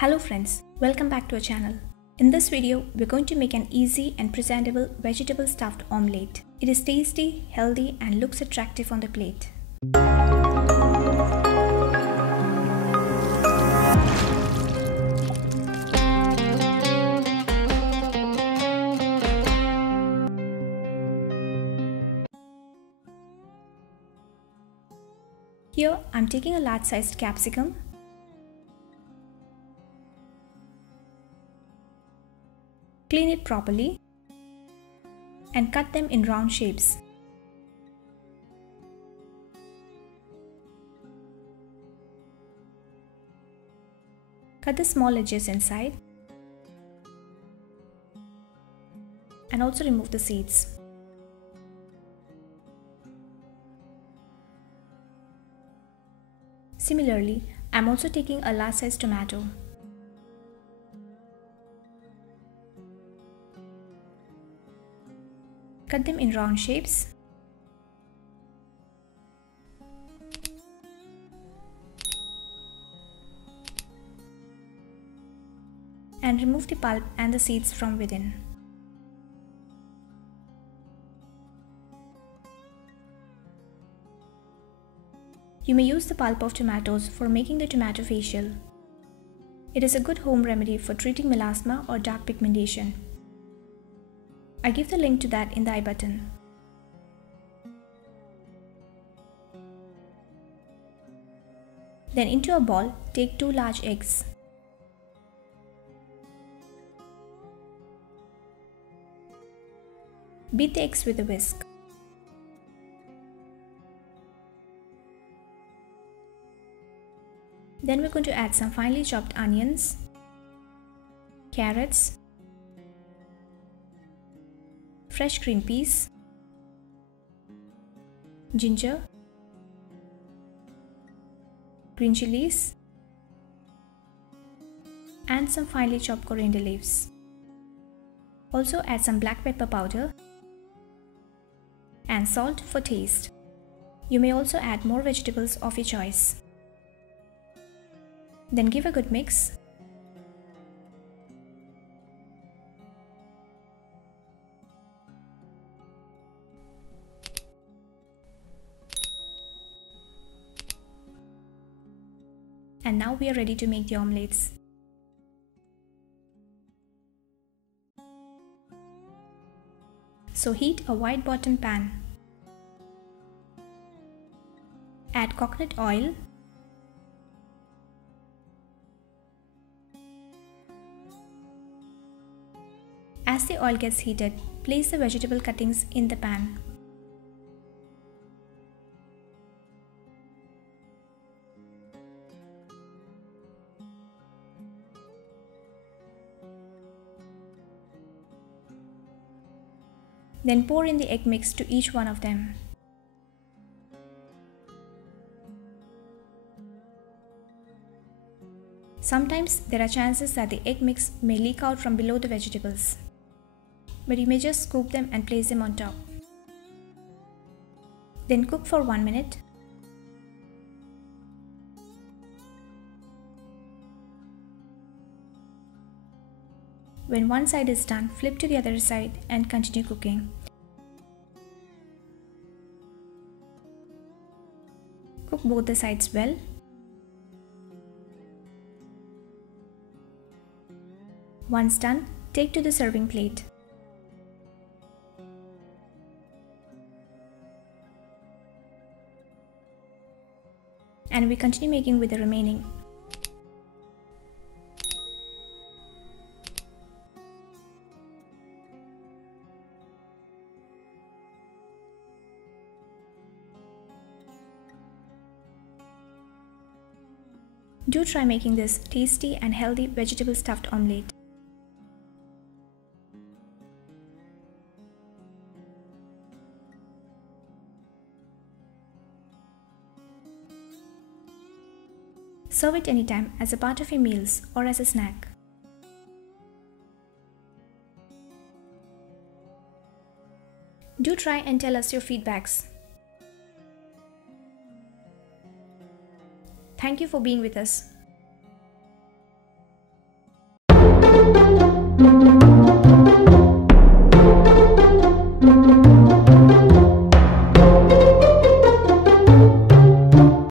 Hello friends, welcome back to our channel. In this video, we're going to make an easy and presentable vegetable stuffed omelette. It is tasty, healthy and looks attractive on the plate. Here, I'm taking a large-sized capsicum, clean it properly and cut them in round shapes. Cut the small edges inside and also remove the seeds. Similarly, I'm also taking a large-sized tomato. Cut them in round shapes. And remove the pulp and the seeds from within. You may use the pulp of tomatoes for making the tomato facial. It is a good home remedy for treating melasma or dark pigmentation. I give the link to that in the I button. Then into a bowl, take 2 large eggs. Beat the eggs with a whisk. Then we're going to add some finely chopped onions, carrots, fresh green peas, ginger, green chilies, and some finely chopped coriander leaves. Also add some black pepper powder and salt for taste. You may also add more vegetables of your choice. Then give a good mix. And now we are ready to make the omelettes. So heat a wide bottom pan. Add coconut oil. As the oil gets heated, place the vegetable cuttings in the pan. Then pour in the egg mix to each one of them. Sometimes there are chances that the egg mix may leak out from below the vegetables, but you may just scoop them and place them on top. Then cook for 1 minute. When one side is done, flip to the other side and continue cooking. Cook both the sides well. Once done, take to the serving plate. And we continue making with the remaining. Do try making this tasty and healthy vegetable stuffed omelette. Serve it anytime as a part of your meals or as a snack. Do try and tell us your feedbacks. Thank you for being with us.